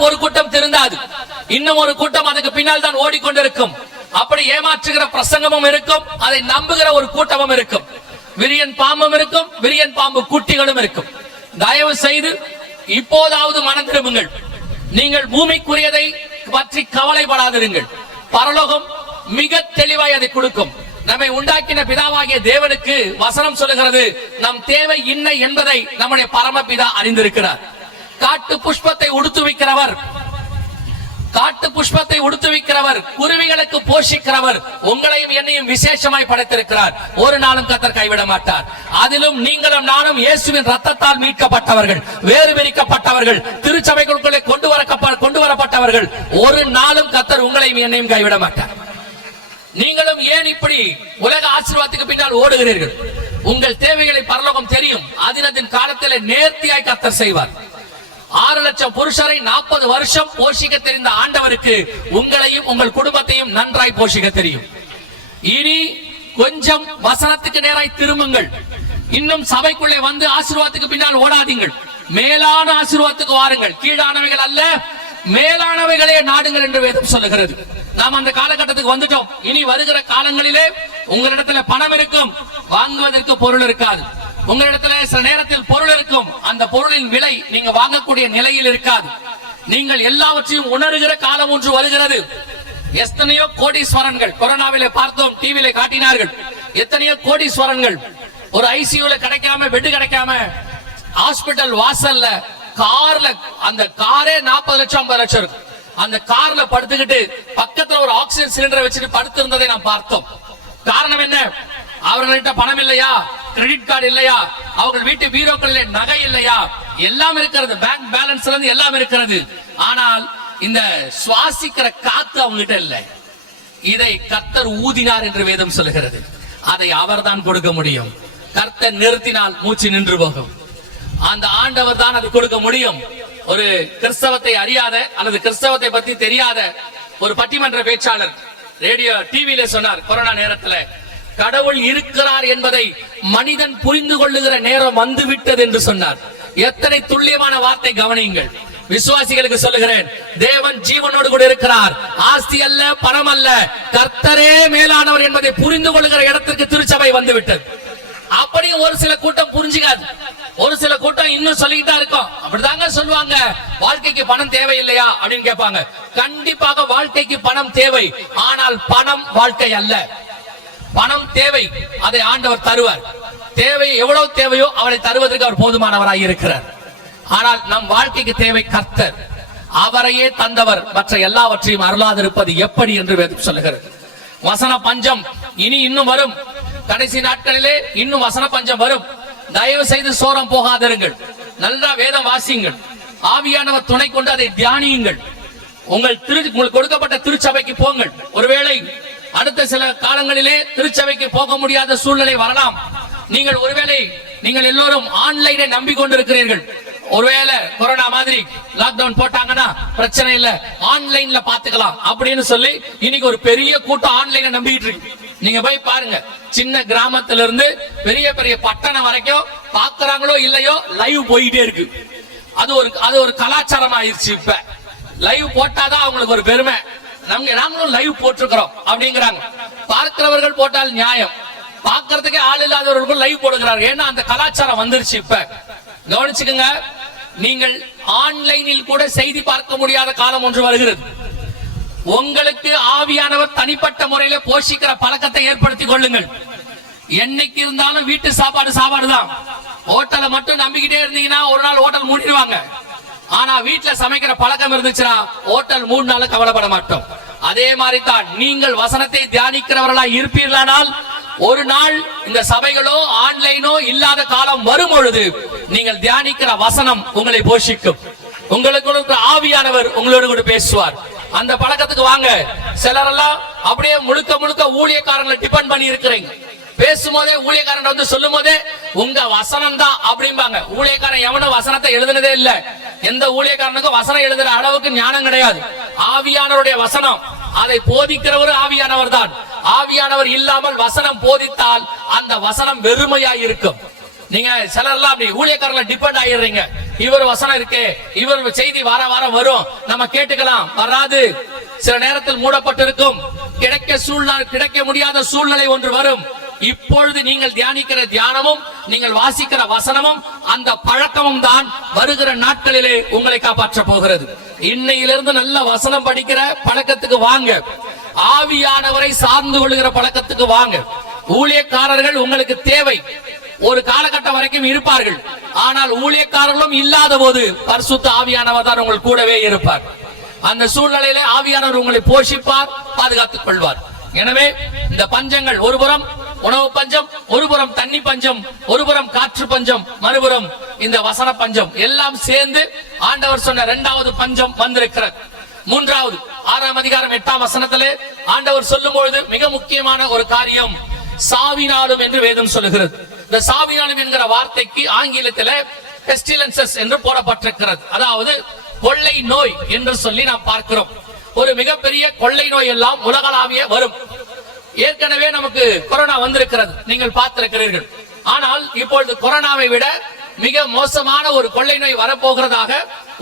சொன்னாலும் ஒரு கூட்டம் திருந்தாது, இன்னும் ஒரு கூட்டம் அதுக்கு பின்னால் தான் ஓடிக்கொண்டிருக்கும். அப்படி ஏமாற்றுகிற பிரசங்கமும் இருக்கும், அதை நம்புகிற ஒரு கூட்டமும் இருக்கும். விரியன் பாம்பும் இருக்கும், விரியன் பாம்பு குட்டிகளும் இருக்கும். தயவு செய்து இப்போதாவது மனம் திரும்புங்கள். நீங்கள் பூமிக்குரியதை பற்றி கவலைப்படாதிருங்கள். பரலோகம் மிக தெளிவாய் அதை கொடுக்கும். நம்மை உண்டாக்கின பிதாவாகிய தேவனுக்கு வசனம் சொல்லுகிறது, நம் தேவை என்ன என்பதை நம்முடைய பரமபிதா அறிந்திருக்கிறார். காட்டு புஷ்பத்தை உடுத்துவிக்கிறவர், குருவிகளுக்கு போஷிக்கிறவர், உங்களையும் என்னையும் விசேஷமாய் படைத்திருக்கிறார். ஒரு நாளும் கர்த்தர் கைவிட மாட்டார். அதிலும் நீங்களும் நானும் இயேசுவின் ரத்தத்தால் மீட்கப்பட்டவர்கள், வேறு பிரிக்கப்பட்டவர்கள், திருச்சபைகளுக்குள்ளே கொண்டு வரப்பட்டவர்கள். ஒரு நாளும் கர்த்தர் உங்களையும் என்னையும் கைவிட மாட்டார். நீங்களும் ஏன் இப்படி உலக ஆசீர்வாதத்துக்கு பின்னால் ஓடுகிறீர்கள்? உங்கள் தேவைகளை பரலோகம் தெரியும். அதினத்தின் காலத்தில் நேர்த்தியாய் கர்த்தர் செய்வார். 6 லட்சம் புருஷரை 40 வருஷம் போஷிக்க தெரிந்த ஆண்டவருக்கு உங்களையும் உங்கள் குடும்பத்தையும் நன்றாய் போஷிக்க தெரியும். இனி கொஞ்சம் வசனத்துக்கு நேராய் திரும்புங்கள். இன்னும் சபைக்குள்ளே வந்து ஆசீர்வாதத்துக்கு பின்னால் ஓடாதீங்கள். மேலான ஆசீர்வாதத்துக்கு வாருங்கள். கீழானவைகள் அல்ல, மேலானவைகளே நாடுங்கள் என்று வேதம் சொல்லுகிறது. நாம் அந்த காலகட்டத்துக்கு வந்துட்டோம். இனி வருகிற காலங்களிலே உங்களிடத்துல பணம் இருக்கும், வாங்குவதற்கு பொருள் இருக்காது. உங்களிடத்துல சில நேரத்தில் பொருள் இருக்கும், அந்த பொருளின் விலை நீங்க வாங்கக்கூடிய நிலையில் இருக்காது. நீங்கள் எல்லாவற்றையும் உணர்கிற காலம் ஒன்று வருகிறது. எத்தனையோ கோடீஸ்வரன்கள் கொரோனாவிலே பார்த்தோம், டிவியில காட்டினார்கள். எத்தனையோ கோடீஸ்வரன்கள் ஒரு ஐசியூல கிடைக்காம, பெட் கிடைக்காம, ஹாஸ்பிட்டல் வாசல்ல கார்ல, அந்த காரே 40 லட்சம் 50 லட்சம் இருக்கு. அந்த கார்ல படுத்துக்கிட்டு பக்கத்துல ஒரு ஆக்சிஜன் சிலிண்டரை வச்சுட்டு படுத்து இருந்ததை நாம் பார்த்தோம். காரணம் என்ன? அவர்கள்ட்ட பணம் இல்லையா, கிரெடிட் கார்டு இல்லையா, அவர்கள் வீட்டு பீரோக்களில் நகை இல்லையா, எல்லாம் இருக்கிறது, பேங்க் பேலன்ஸ்ல இருந்து எல்லாம் இருக்கிறது. ஆனால் இந்த சுவாசிக்கிற காத்து அவங்க கிட்ட இல்லை. இதை கர்த்தர் ஊதினார் என்று வேதம் சொல்லுகிறது. அதை அவர்தான் கொடுக்க முடியும். கர்த்தர் நிறுத்தினால் மூச்சு நின்று போகும். அந்த ஆண்டவர் தான் அது கொடுக்க முடியும். ஒரு கிறிஸ்தவத்தை அறியாத அல்லது கிறிஸ்தவத்தை பத்தி தெரியாத ஒரு பட்டிமன்ற பேச்சாளர் ரேடியோ டிவியில சொன்னார், கொரோனா நேரத்துல கடவுள் இருக்கிறார் என்பதை மனிதன் புரிந்து கொள்ளுகிற நேரம் வந்துவிட்டது என்று சொன்னார். எத்தனை துல்லியமான வார்த்தை கவனியுங்கள். விசுவாசிகளுக்கு சொல்லுகிறேன், தேவன் ஜீவனோடு கூட இருக்கிறார். ஆஸ்தி அல்ல, பணம் அல்ல, கர்த்தரே மேலானவர் என்பதை புரிந்து கொள்ளுகிற இடத்திற்கு திருச்சபை வந்துவிட்டது. அப்படி ஒரு சில கூட்டம் புரிஞ்சுக்காது. ஒரு சில கூட்டம் இன்னும் சொல்லிக்கிட்டா இருக்கும். அப்படிதாங்க சொல்லுவாங்க, வாழ்க்கைக்கு பணம் தேவையில்லையா அப்படின்னு கேட்பாங்க. கண்டிப்பாக வாழ்க்கைக்கு பணம் தேவை. ஆனால் பணம் வாழ்க்கை அல்ல. பணம் தேவை, அதை ஆண்டவர் தருவார். தேவை எவ்வளவு தேவையோ அவளை தருவதற்கு அவர் போதுமானவராக இருக்கிறார். ஆனால் நம் வாழ்க்கைக்கு தேவை கர்த்தர். அவரையே தந்தவர் மற்ற எல்லாவற்றையும் அருளாதிருப்பது எப்படி என்று வேதம் சொல்லுகிறது. வசன பஞ்சம் இனி இன்னும் வரும். கடைசி நாட்களிலே இன்னும் வசன பஞ்சம் வரும். தயவு செய்து சோரம் போகாதிருங்கள். நல்லா வேதம் வாசியுங்கள். ஆவியானவர் துணை கொண்டு அதை தியானியுங்கள். உங்களுக்கு கொடுக்கப்பட்ட திருச்சபைக்கு போங்கள். ஒருவேளை அடுத்த சில காலங்களிலே திருச்சபைக்கு போக முடியாத சூழ்நிலை வரலாம். நீங்கள் எல்லோரும் ஆன்லைனை நம்பிக்கொண்டிருக்கிறீர்கள். ஒருவேளை கொரோனா மாதிரி லாக்டவுன் போட்டாங்கன்னா பிரச்சனை இல்ல, ஆன்லைன்ல பாத்துக்கலாம் அப்படின்னு சொல்லி இன்னைக்கு ஒரு பெரிய கூட்டம் ஆன்லைனை நம்பிட்டு இருக்கு. நீங்க போய் பாருங்க, சின்ன கிராமத்துல இருந்து பெரிய பெரிய பட்டணம் வரைக்கும் பாக்குறாங்களோ இல்லையோ லைவ் போயிட்டே இருக்கு. அது ஒரு கலாச்சாரம் ஆயிருச்சு. இப்ப லைவ் போட்டாதான் அவங்களுக்கு ஒரு பெருமை. நாங்களும் லைவ் போட்டிருக்கிறோம் அப்படிங்கிறாங்க. பார்க்கிறவர்கள் போட்டால் நியாயம், பார்க்கறதுக்கே ஆள் இல்லாதவர்களுக்கும் லைவ் போடுகிறார்கள். ஏன்னா அந்த கலாச்சாரம் வந்துருச்சு. இப்ப கவனிச்சுக்கங்க, நீங்கள் ஆன்லைனில் கூட செய்தி பார்க்க முடியாத காலம் ஒன்று வருகிறது. உங்களுக்கு ஆவியானவர் தனிப்பட்ட முறையில போஷிக்கிற பழக்கத்தை ஏற்படுத்திக் கொள்ளுங்கள். என்னைக்கு இருந்தாலும் வீட்டு சாப்பாடு தான். ஹோட்டலை மட்டும் நம்பிக்கிட்டே இருந்தீங்கன்னா ஒரு நாள் ஹோட்டல் மூடிடுவாங்க. ஆனா வீட்டுல சமைக்கிற பழக்கம் இருந்துச்சுன்னா ஹோட்டல் 3 நாள் கவலைப்பட மாட்டோம். அதே மாதிரி தான் நீங்கள் வசனத்தை தியானிக்கிறவர்களா இருப்பீர்களானால் ஒரு நாள் இந்த சபைகளோ ஆன்லைனோ இல்லாத காலம் வரும் பொழுது நீங்கள் தியானிக்கிற வசனம் உங்களை போஷிக்கும். உங்களுக்கு ஆவியானவர் உங்களோடு கூட பேசுவார். அந்த பழக்கத்துக்கு வாங்க. சிலரெல்லாம் அப்படியே முழுக்க ஊழியக்காரங்களை டிபெண்ட் பண்ணி இருக்கிறீங்க. பேசும்போதே ஊழியக்காரன் வந்து சொல்லும் போதே உங்க வசனம் தான் அப்படிம்பாங்க. ஊழியக்காரன் எவனும் வசனத்தை எழுதுனதே இல்ல. எந்த ஊழியக்காரனுக்கும் வசனம் எழுதுற அளவுக்கு ஞானம் கிடையாது. ஆவியானவருடைய வசனம், அதை போதிக்கிறவர் ஆவியானவர் தான். ஆவியானவர் இல்லாமல் வசனம் போதித்தால் அந்த வசனம் வெறுமையா இருக்கும். நீங்க சிலர்லாம் அப்படி ஊழியக்காரங்களை டிபெண்ட் ஆயிடுறீங்க. இவர் வசனம் இருக்கே, இவர் செய்தி வார வாரம் வரும், நம்ம கேட்டுக்கலாம். வராது. சில நேரத்தில் மூடப்பட்டிருக்கும். கிடைக்க முடியாத சூழ்நிலை ஒன்று வரும். இப்பொழுது நீங்கள் தியானிக்கிற தியானமும் நீங்கள் வாசிக்கிற வசனமும் அந்த பழக்கமும் தான் வருகிற நாட்களிலே உங்களை காப்பாற்ற போகிறது. இன்னையிலிருந்து நல்ல வசனம் படிக்கிற பழக்கத்துக்கு வாங்க. ஆவியானவரை சார்ந்து கொள்கிற பழக்கத்துக்கு வாங்க. ஊழியக்காரர்கள் உங்களுக்கு தேவை. ஒரு காலகட்டம் வரைக்கும் இருப்பார்கள். ஆனால் ஊழியக்காரர்களும் இல்லாத போது பரிசுத்த ஆவியானவர் தான் உங்கள் கூடவே இருப்பார். அந்த சூழ்நிலையிலே ஆவியானவர் உங்களை போஷிப்பார், பாதுகாத்துக் கொள்வார். எனவே இந்த பஞ்சங்கள், ஒருபுறம் உணவு பஞ்சம், ஒருபுறம் தண்ணி பஞ்சம், ஒருபுறம் காற்று பஞ்சம், மறுபுறம் இந்த வசன பஞ்சம் எல்லாம் சேர்ந்து ஆண்டவர் சொன்ன இரண்டாவது பஞ்சம் வந்திருக்கிறது. மூன்றாவது 6ஆம் அதிகாரம் 8ஆம் வசனத்திலே ஆண்டவர் சொல்லும் பொழுது மிக முக்கியமான ஒரு காரியம், சாவினாலும் என்று வேதம் சொல்லுகிறது. இந்த சாவினாலும் என்கிற வார்த்தைக்கு ஆங்கிலத்தில் பெஸ்டிலன்சஸ் என்று போடப்பட்டிருக்கிறது. அதாவது கொள்ளை நோய் என்று சொல்லி நாம் பார்க்கிறோம். ஒரு மிகப்பெரிய கொள்ளை நோய் எல்லாம் உலகளாவிய வரும். ஏற்கனவே நமக்கு கொரோனா வந்திருக்கிறது, நீங்கள் பார்த்திருக்கிறீர்கள். ஆனால் இப்பொழுது கொரோனாவை விட மிக மோசமான ஒரு கொள்ளை நோய் வரப்போகிறதாக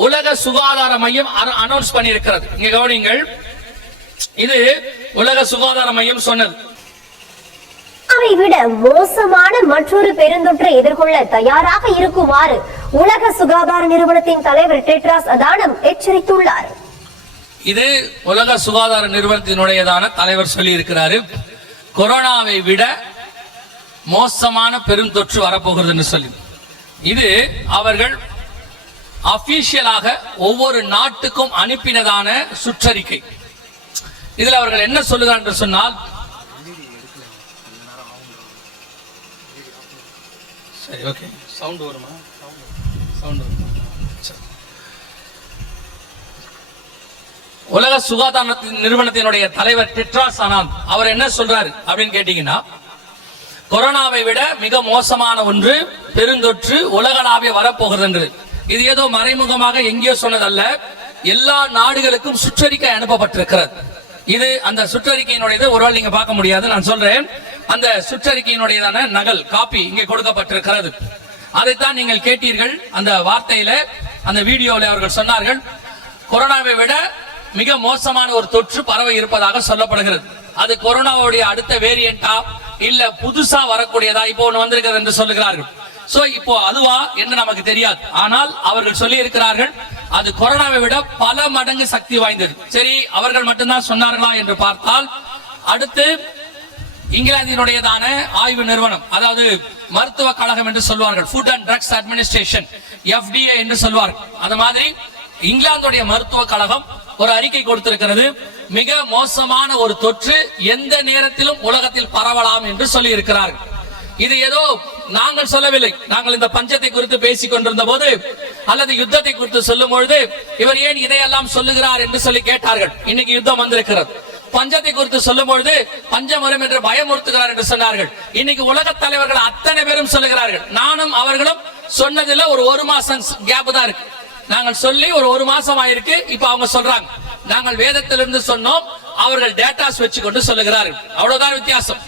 உலக சுகாதார மையம் அனௌன்ஸ் பண்ணியிருக்கிறது. இங்க கவனிங்கள், இது உலக சுகாதார மையம் சொன்னது. அதை விட மோசமான மற்றொரு பெருந்தொற்றை எதிர்கொள்ள தயாராக இருக்குமாறு உலக சுகாதார நிறுவனத்தின் தலைவர் டெட்ராஸ் அதானம் எச்சரித்துள்ளார். இது உலக சுகாதார நிறுவனத்தினுடையதான தலைவர் சொல்லி இருக்கிறாரு. கொரோனாவை விட மோசமான பெருந்தொற்று வரப்போகிறது என்று சொல்லி, இது அவர்கள் அபிஷியலாக ஒவ்வொரு நாட்டுக்கும் அனுப்பினதான சுற்றறிக்கை. இதில் அவர்கள் என்ன சொல்லுகிறார் என்று சொன்னால், சரி ஓகே, சவுண்ட் வருமா? சவுண்ட் வருமா? உலக சுகாதார நிறுவனத்தினுடைய தலைவர் டெட்ராஸ் அதானம் அவர் என்ன சொல்றாரு அப்படின்னு கேட்டீங்கன்னா, கொரோனாவை விட மிக மோசமான ஒன்று பெருந்தொற்று உலகளாவிய வரப்போகிறது என்று. இது ஏதோ மறைமுகமாக எங்கேயோ சொன்னதல்ல, எல்லா நாடுகளுக்கும் சுற்றறிக்கை அனுப்பப்பட்டிருக்கிறது. இது அந்த சுற்றறிக்கையினுடையது. ஒருவேளை நீங்க பார்க்க முடியாது, நான் சொல்றேன். அந்த சுற்றறிக்கையினுடையதான நகல் காப்பி இங்கே கொடுக்கப்பட்டிருக்கிறது. அதைத்தான் நீங்கள் கேட்டீர்கள். அந்த வார்த்தையில, அந்த வீடியோவில் அவர்கள் சொன்னார்கள், கொரோனாவை விட மிக மோசமான ஒரு தொற்று பரவ இருப்பதாக சொல்லப்படுகிறது. அது கொரோனாவுடைய அடுத்த வேரியண்டா இல்ல புதுசா வரக்கூடியதா இப்போ ஒன்று வந்திருக்கிறது என்று சொல்லுகிறார்கள். சோ இப்போ அதுவா என்று நமக்கு தெரியாது. ஆனால் அவர்கள் சொல்லி இருக்கிறார்கள், அது கொரோனாவை விட பல மடங்கு சக்தி வாய்ந்தது. சரி, அவர்கள் மட்டும்தான் சொன்னார்களா என்று பார்த்தால், அடுத்து இங்கிலாந்தினுடையதான ஆய்வு நிறுவனம், அதாவது மருத்துவ கழகம் என்று சொல்வார்கள், food and drugs administration, FDA என்று சொல்வார்கள். அது மாதிரி இங்கிலாந்துடைய மருத்துவ கழகம் ஒரு அறிக்கை கொடுத்திருக்கிறது. மிக மோசமான ஒரு தொற்று எந்த நேரத்திலும் உலகத்தில் பரவலாம் என்று சொல்லி இருக்கிறார்கள். இது ஏதோ நாங்கள் சொல்லவில்லை. நாங்கள் இந்த பஞ்சத்தை குறித்து பேசிக் கொண்டிருந்த போது அல்லது யுத்தத்தை குறித்து சொல்லும் பொழுது, இவர் ஏன் இதையெல்லாம் சொல்லுகிறார் என்று சொல்லி கேட்டார்கள். இன்னைக்கு யுத்தம் வந்திருக்கிறது. பஞ்சத்தை குறித்து சொல்லும் பொழுது பஞ்சம் வரும் என்று பயமுறுத்துகிறார் என்று சொன்னார்கள். இன்னைக்கு உலக தலைவர்கள் அத்தனை பேரும் சொல்லுகிறார்கள். நானும் அவர்களும் சொன்னதுல ஒரு மாசம் கேப் தான் இருக்கு. நாங்கள் சொல்லி ஒரு மாசம் ஆயிருக்கு. இப்ப அவங்க சொல்றாங்க, நாங்கள் வேதத்திலிருந்து சொன்னோம், அவர்கள் டேட்டாஸ் வச்சு கொண்டு சொல்லுகிறார்கள். அவ்வளவுதான் வித்தியாசம்.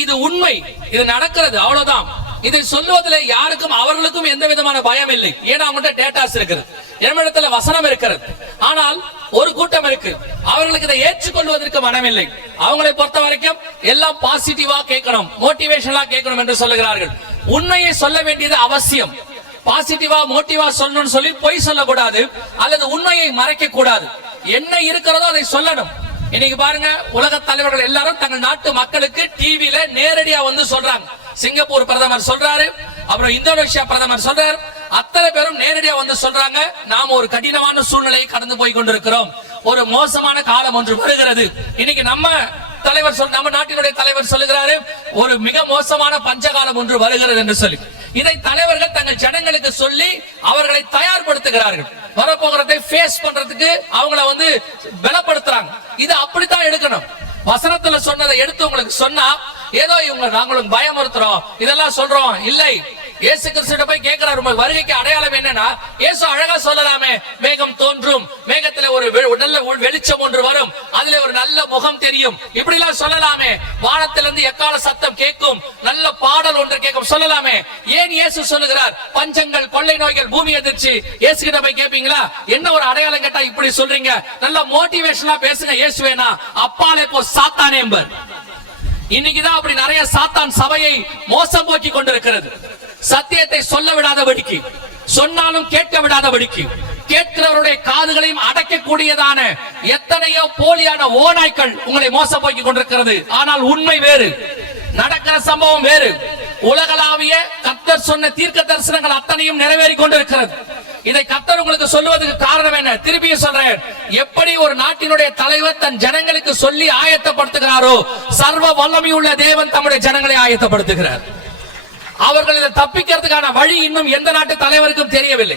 இது உண்மை, இது நடக்கிறது, அவ்வளவுதான். இதை சொல்லுவதில் யாருக்கும் அவர்களுக்கும் எந்த விதமான பயம் இல்லை. ஏன்னா அவங்கள்ட்ட டேட்டாஸ் இருக்கிறது, என்னிடத்துல வசனம் இருக்கிறது. ஆனால் ஒரு கூட்டம் இருக்கு, அவர்களுக்கு இதை ஏற்றுக்கொள்வதற்கு மனமில்லை. அவங்களை பொறுத்த வரைக்கும் எல்லாம் பாசிட்டிவா கேட்கணும், மோட்டிவேஷனலா கேட்கணும் என்று சொல்லுகிறார்கள். உண்மையை சொல்ல வேண்டியது அவசியம். பாசிட்டிவா மோட்டிவா சொல்லணும்னு சொல்லி பொய் சொல்லக்கூடாது, அல்லது உண்மையை மறைக்க கூடாது. என்ன இருக்கிறதோ அதை சொல்லணும். இன்னைக்கு பாருங்க, உலக தலைவர்கள் எல்லாரும் தங்கள் நாட்டு மக்களுக்கு டிவில நேரடியா வந்து சொல்றாங்க. சிங்கப்பூர் பிரதமர் சொல்றாரு, அப்புறம் இந்தோனேஷியா பிரதமர் சொல்றாரு, அத்தனை பேரும் நேரடியா வந்து சொல்றாங்க, நாம ஒரு கடினமான சூழ்நிலையை கடந்து போய் கொண்டிருக்கிறோம், ஒரு மோசமான காலம் ஒன்று வருகிறது. இன்னைக்கு நம்ம நாட்டினுடைய தலைவர் சொல்லுகிறாரு, ஒரு மிக மோசமான பஞ்சகாலம் ஒன்று வருகிறது என்று சொல்லி. இதை தலைவர்கள் தங்கள் ஜனங்களுக்கு சொல்லி அவர்களை தயார்படுத்துகிறார்கள். வரப்போகிறதை ஃபேஸ் பண்றதுக்கு அவங்கள வந்து பலப்படுத்துறாங்க. இது அப்படித்தான் எடுக்கணும். வசனத்துல சொன்னதை எடுத்து உங்களுக்கு சொன்னா, ஏதோ இவங்க நாங்களும் பயமுறுத்துறோம் இதெல்லாம் சொல்றோம் இல்லை. இயேசு கிறிஸ்துவிட்ட போய் கேட்கிறார், உங்க வருகைக்கு அடையாளம் என்னன்னா? இயேசு அழகா சொல்லலாமே, மேகம் தோன்றும், மேகத்துல ஒரு நல்ல வெளிச்சம் ஒன்று வரும், அதுல ஒரு நல்ல முகம் தெரியும், இப்படி எல்லாம் சொல்லலாமே. வானத்திலிருந்து எக்கால சத்தம் கேட்கும், நல்ல பாடல் ஒன்று கேட்கும் சொல்லலாமே. ஏன் இயேசு சொல்லுகிறார் பஞ்சங்கள், கொள்ளை நோய்கள், பூமி அதிர்ச்சி? இயேசு கிட்ட போய் கேட்பீங்களா? என்ன ஒரு அடையாளம் கேட்டா இப்படி சொல்றீங்க? நல்ல மோட்டிவேஷனா பேசுங்க. இயேசுவேனா அப்பாலே போ சாத்தானே என்பர். இன்னைக்குதான் அப்படி நிறைய சாத்தான் சபையை மோசம் போக்கி கொண்டிருக்கிறது. சத்தியத்தை சொல்ல விடாதபடிக்கு, சொன்னாலும் கேட்க விடாதபடிக்கு, கேட்கிறவருடைய காதுகளையும் அடைக்கக்கூடியதான எத்தனையோ போலியான ஓநாய்கள் உங்களை மோசம் போக்கி கொண்டிருக்கிறது. ஆனால் உண்மை வேறு, நடக்கிற சம்பவம் வேறு. உலகளாவிய கர்த்தர் சொன்ன தீர்க்க தரிசனங்கள் அத்தனையும் நிறைவேறி கொண்டிருக்கிறது. இதை கர்த்தர் உங்களுக்கு சொல்லுவதற்கு காரணம் என்ன? திருப்பியும் சொல்றேன், எப்படி ஒரு நாட்டினுடைய தலைவர் தன் ஜனங்களுக்கு சொல்லி ஆயத்தப்படுத்துகிறாரோ, சர்வ வல்லமையுள்ள தேவன் தம்முடைய ஜனங்களை ஆயத்தப்படுத்துகிறார். அவர்கள் இதை தப்பிக்கிறதுக்கான வழி இன்னும் எந்த நாட்டு தலைவருக்கும் தெரியவில்லை.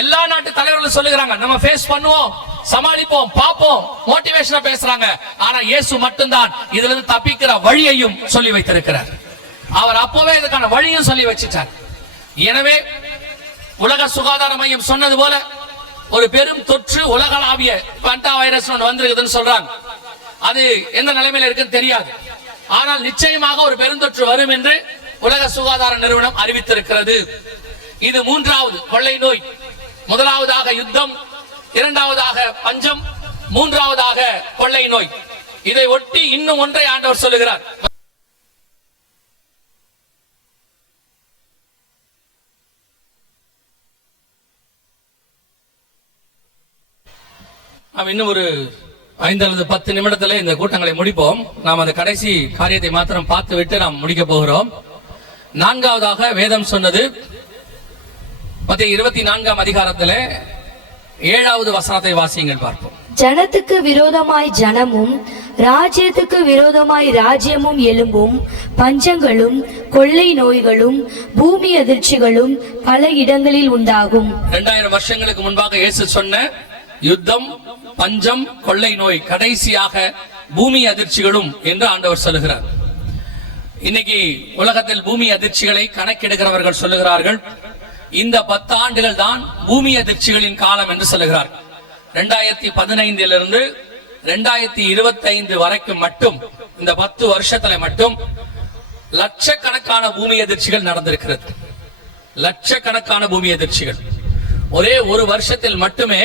எல்லா நாட்டு தலைவர்களும் சொல்லுகிறாங்க, நம்ம ஃபேஸ் பண்ணுவோம், சமாளிப்போம், பாப்போம், மோட்டிவேஷனா பேசுறாங்க. ஆனா இயேசு மட்டும்தான் இதுல இருந்து தப்பிக்கிற வழியையும் சொல்லி வைத்திருக்கிறார். அவர் அப்பவே இதுக்கான வழியும் சொல்லி வச்சிட்டார். எனவே உலக சுகாதார மையம் சொன்னது போல ஒரு பெரும் தொற்று, உலகளாவிய பண்டா வைரஸ் வந்திருக்குதுன்னு சொல்றாங்க. அது எந்த நிலைமையில இருக்குன்னு தெரியாது. ஆனால் நிச்சயமாக ஒரு பெருந்தொற்று வரும் என்று உலக சுகாதார நிறுவனம் அறிவித்திருக்கிறது. இது மூன்றாவது கொள்ளை நோய். முதலாவதாக யுத்தம், இரண்டாவதாக பஞ்சம், மூன்றாவதாக கொள்ளை நோய். இதை ஒட்டி இன்னும் ஒன்றை ஆண்டவர் சொல்லுகிறார். இன்னும் ஒரு 5 அல்லது 10 நிமிடத்தில் இந்த கூட்டங்களை முடிப்போம். நாம் அந்த கடைசி காரியத்தை மாத்திரம் பார்த்து விட்டு நாம் முடிக்க போகிறோம். நான்காவதாக வேதம் சொன்னது மத்தேயு 24ஆம் அதிகாரத்திலே 7வது வசனத்தை வாசியுங்கள் பார்ப்போம். ஜனத்துக்கு விரோதமாய் ஜனமும் ராஜ்யத்துக்கு விரோதமாய் ராஜ்யமும் எழும்பும், பஞ்சங்களும் கொள்ளை நோய்களும் பூமி அதிர்ச்சிகளும் பல இடங்களில் உண்டாகும். 2000 வருஷங்களுக்கு முன்பாக இயேசு சொன்ன யுத்தம், பஞ்சம், கொள்ளை நோய், கடைசியாக பூமி அதிர்ச்சிகளும் என்று ஆண்டவர் சொல்லுகிறார். இன்னைக்கு உலகத்தில் பூமி அதிர்ச்சிகளை கணக்கெடுக்கிறவர்கள் சொல்லுகிறார்கள், இந்த 10 ஆண்டுகள் தான் பூமி அதிர்ச்சிகளின் காலம் என்று சொல்லுகிறார். 2015 2025 வரைக்கும் மட்டும், இந்த 10 வருஷத்துல மட்டும் லட்சக்கணக்கான பூமி அதிர்ச்சிகள் நடந்திருக்கிறது. லட்சக்கணக்கான பூமி அதிர்ச்சிகள் ஒரே ஒரு வருஷத்தில் மட்டுமே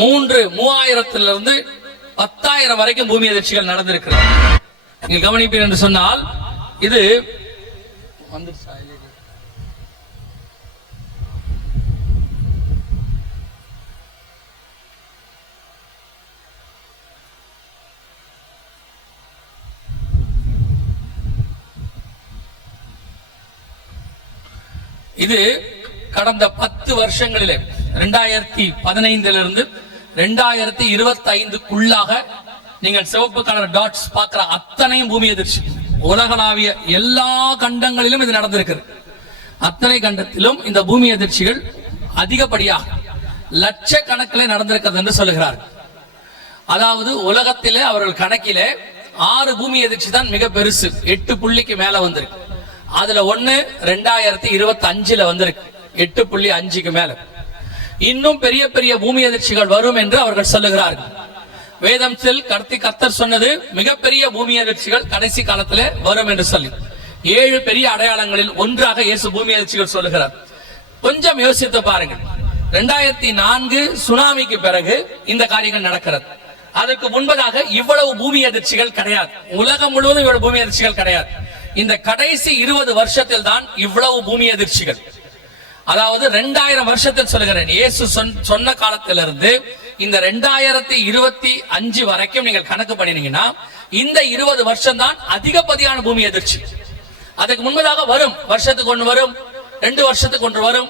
3000 10,000 வரைக்கும் பூமி அதிர்ச்சிகள் நடந்திருக்கிறது. நீங்க கவனிப்பீர்கள் என்று சொன்னால், இது இது கடந்த 10 வருஷங்களிலே 2015 2025க்குள்ளாக நீங்கள் சிவப்பு கலர் டாட்ஸ் பார்க்கிற அத்தனையும் பூமி அதிர்ச்சி. உலகளாவிய எல்லா கண்டங்களிலும் இது நடந்திருக்கிறது. அத்தனை கண்டத்திலும் இந்த பூமி அதிர்ச்சிகள் அதிகப்படியாக லட்சக்கணக்கில் நடந்திருக்கிறது என்று சொல்லுகிறார்கள். அதாவது உலகத்திலே அவர்கள் கணக்கிலே 6 பூமி அதிர்ச்சி தான் மிக பெருசு, 8 புள்ளிக்கு மேல வந்திருக்கு. அதுல ஒண்ணு 2025 வந்திருக்கு, 8.5க்கு மேல. இன்னும் பெரிய பெரிய பூமி அதிர்ச்சிகள் வரும் என்று அவர்கள் சொல்லுகிறார்கள். வேதத்தில் கர்த்தர் சொன்னது, மிகப்பெரிய பூமி அதிர்ச்சிகள் கடைசி காலத்துல வரும் என்று சொல்லி 7 பெரிய அடையாளங்களில் ஒன்றாக இயேசு பூமி அதிர்ச்சிகள் சொல்லுகிறார். கொஞ்சம் யோசித்து பாருங்கள். 2004 சுனாமிக்கு பிறகு இந்த காரியங்கள் நடக்கிறது. அதற்கு முன்பதாக இவ்வளவு பூமி அதிர்ச்சிகள் கிடையாது. உலகம் முழுவதும் இவ்வளவு பூமி அதிர்ச்சிகள் கிடையாது. இந்த கடைசி 20 வருஷத்தில் தான் இவ்வளவு பூமி அதிர்ச்சிகள். அதாவது 2000 வருஷத்தில் சொல்லுகிறேன், இயேசு சொன்ன காலத்திலிருந்து இந்த 2025 வரைக்கும் நீங்கள் கணக்கு பண்ணினீங்கன்னா இந்த 20 வருஷம் தான் அதிகப்படியான பூமி அதிர்ச்சி. அதுக்கு முன்பதாக வரும், வருஷத்துக்கு ஒன்று வரும், 2 வருஷத்துக்கு ஒன்று வரும்,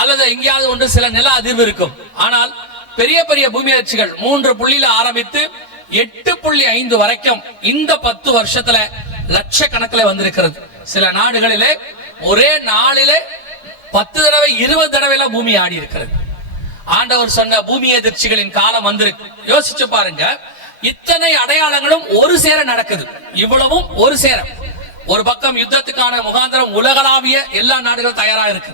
அல்லது எங்கேயாவது ஒன்று சில நில அதிர்வு இருக்கும். ஆனால் பெரிய பெரிய பூமி அதிர்ச்சிகள் 3 புள்ளியில ஆரம்பித்து 8.5 வரைக்கும் இந்த 10 வருஷத்துல லட்சக்கணக்கில் வந்திருக்கிறது. சில நாடுகளிலே ஒரே நாளிலே 10 தடவை 20 தடவை பூமி ஆடி இருக்கிறது. ஆண்டவர் சொன்ன பூமி அதிர்ச்சிகளின் காலம் வந்திருக்கு. யோசிச்சு பாருங்க, இத்தனை அடையாளங்களும் ஒரு சேர நடக்குது. இவ்வளவும் ஒரு சேர ஒரு பக்கம் யுத்தத்துக்கான முகாந்திரம் உலகளாவிய எல்லா நாடுகளும் தயாரா இருக்கு.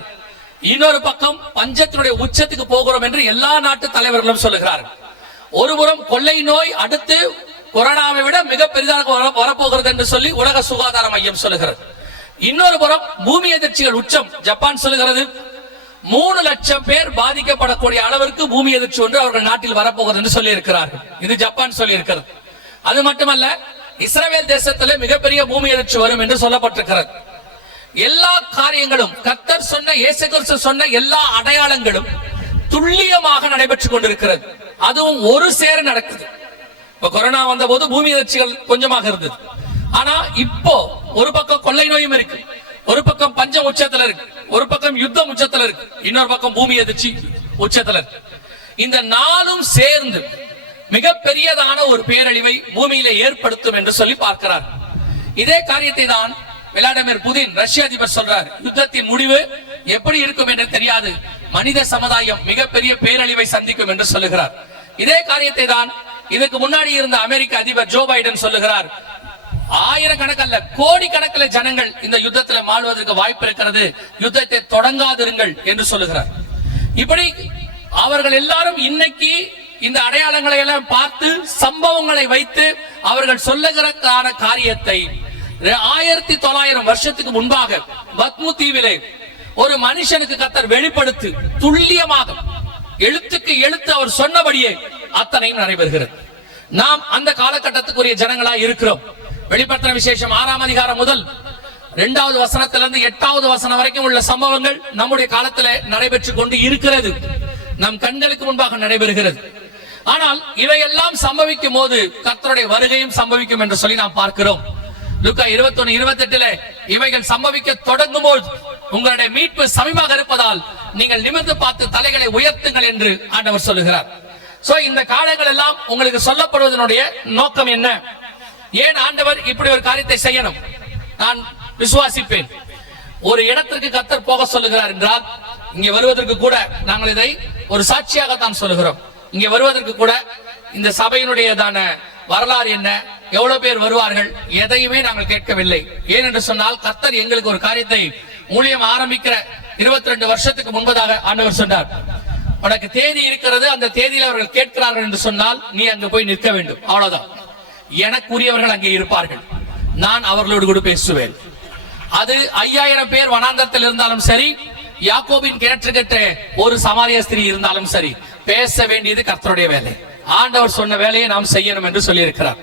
இன்னொரு பக்கம் பஞ்சத்தினுடைய உச்சத்துக்கு போகிறோம் என்று எல்லா நாட்டு தலைவர்களும் சொல்லுகிறார்கள். ஒருபுறம் கொள்ளை நோய் அடுத்து கொரோனாவை விட மிக பெரிதாக வரப்போகிறது என்று சொல்லி உலக சுகாதார மையம் சொல்லுகிறது. இன்னொரு புறம் பூமி எதிர்ச்சிகள் உச்சம். ஜப்பான் சொல்லுகிறது 3 லட்சம் பேர் பாதிக்கப்படக்கூடிய அளவிற்கு பூமி எதிர்ச்சி ஒன்று அவர்கள் நாட்டில் வரப்போகிறது என்று சொல்லி இருக்கிறார்கள். இது ஜப்பான் சொல்லி இருக்கிறது. அது மட்டுமல்ல, இஸ்ரவேல் தேசத்திலே மிகப்பெரிய பூமி எதிர்ச்சி வரும் என்று சொல்லப்பட்டிருக்கிறது. எல்லா காரியங்களும் கர்த்தர் சொன்ன, இயேசு கிறிஸ்து சொன்ன எல்லா அடையாளங்களும் துல்லியமாக நடைபெற்றுக் கொண்டிருக்கிறது. அதுவும் ஒரு சேர நடக்குது. இப்ப கொரோனா வந்த போது பூமி எதிர்ச்சிகள் கொஞ்சமாக இருந்தது. ஆனா இப்போ ஒரு பக்கம் கொள்ளை நோயும் இருக்கு, ஒரு பக்கம் பஞ்சம் உச்சத்துல இருக்கு, ஒரு பக்கம் யுத்தம் உச்சத்துல இருக்கு, இன்னொரு பக்கம் பூமி எதிர்ச்சி உச்சத்துல இருக்கு. இந்த நாளும் சேர்ந்து மிக பெரியதான ஒரு பேரழிவை பூமியில ஏற்படுத்தும் என்று சொல்லி பார்க்கிறார். இதே காரியத்தை தான் விளாடிமிர் புதின் ரஷ்ய அதிபர் சொல்றார். யுத்தத்தின் முடிவு எப்படி இருக்கும் என்று தெரியாது, மனித சமுதாயம் மிகப்பெரிய பேரழிவை சந்திக்கும் என்று சொல்லுகிறார். இதே காரியத்தை தான் இதுக்கு முன்னாடி இருந்த அமெரிக்க அதிபர் ஜோ பைடன் சொல்லுகிறார். ஆயிரக்கணக்கல்ல கோடிக்கணக்கில் ஜனங்கள் இந்த யுத்தத்தில் மாறுவதற்கு வாய்ப்பு இருக்கிறது, யுத்தத்தை தொடங்காதிருங்கள் என்று சொல்லுகிறார். இப்படி அவர்கள் எல்லாரும் இன்னைக்கு இந்த அடையாளங்களை எல்லாம் பார்த்து சம்பவங்களை வைத்து அவர்கள் சொல்லுகிறக்கான காரியத்தை 1900 வருஷத்துக்கு முன்பாக பத்மு தீவிலே ஒரு மனுஷனுக்கு கர்த்தர் வெளிப்படுத்தி துல்லியமாக எழுத்துக்கு எழுத்து அவர் சொன்னபடியே அத்தனையும் நடைபெறுகிறது. நாம் அந்த காலகட்டத்துக்குரிய ஜனங்களா இருக்கிறோம். வெளிப்படுத்தின விசேஷம் 6ஆம் அதிகாரம் முதல் 2வது வசனத்திலிருந்து 8வது வசனம் வரைக்கும் உள்ள சம்பவங்கள் நம்முடைய காலத்தில் நடைபெற்றுக் கொண்டு இருக்கிறது, நம் கண்களுக்கு முன்பாக நடைபெறுகிறது. ஆனால் இவையெல்லாம் சம்பவிக்கும் போது கர்த்தருடைய வருகையும் சம்பவிக்கும் என்று சொல்லி நாம் பார்க்கிறோம். லூக்கா 21:28 இவைகள் சம்பவிக்க தொடங்கும் போது உங்களுடைய மீட்பு சமீபமாக இருப்பதால் நீங்கள் நிமிர்ந்து பார்த்து தலைகளை உயர்த்துங்கள் என்று ஆண்டவர் சொல்லுகிறார். சோ இந்த காலங்கள் எல்லாம் உங்களுக்கு சொல்லப்படுவதனுடைய நோக்கம் என்ன? ஏன் ஆண்டவர் இப்படி ஒரு காரியத்தை செய்யணும்? நான் விசுவாசிப்பேன், ஒரு இடத்திற்கு கர்த்தர் போக சொல்லுகிறார் என்றால் இங்கே வருவதற்கு கூட நாங்கள் இதை ஒரு சாட்சியாகத்தான் சொல்லுகிறோம். இங்கே வருவதற்கு கூட இந்த சபையினுடையதான வரலாறு என்ன, எவ்வளவு பேர் வருவார்கள், எதையுமே நாங்கள் கேட்கவில்லை. ஏனென்று சொன்னால் கர்த்தர் எங்களுக்கு ஒரு காரியத்தை ஊழியம் ஆரம்பிக்கிற 22 வருஷத்துக்கு முன்பதாக ஆண்டவர் சொன்னார், உனக்கு தேதி இருக்கிறது, அந்த தேதியில் அவர்கள் கேட்கிறார்கள் என்று சொன்னால் நீ அங்கு போய் நிற்க வேண்டும், அவ்வளவுதான். எனக்குரியவர்கள் அங்கே இருப்பார்கள், நான் அவர்களோடு கூட பேசுவேன். அது 5000 பேர் வனாந்தரத்தில் இருந்தாலும் சரி, யாக்கோபின் கிணற்றுக்கிட்ட ஒரு சமாரிய ஸ்திரீ இருந்தாலும் சரி, பேச வேண்டியது கர்த்தருடைய வேலை. ஆண்டவர் சொன்ன வேலையை நாம் செய்யணும் என்று சொல்லி இருக்கிறார்.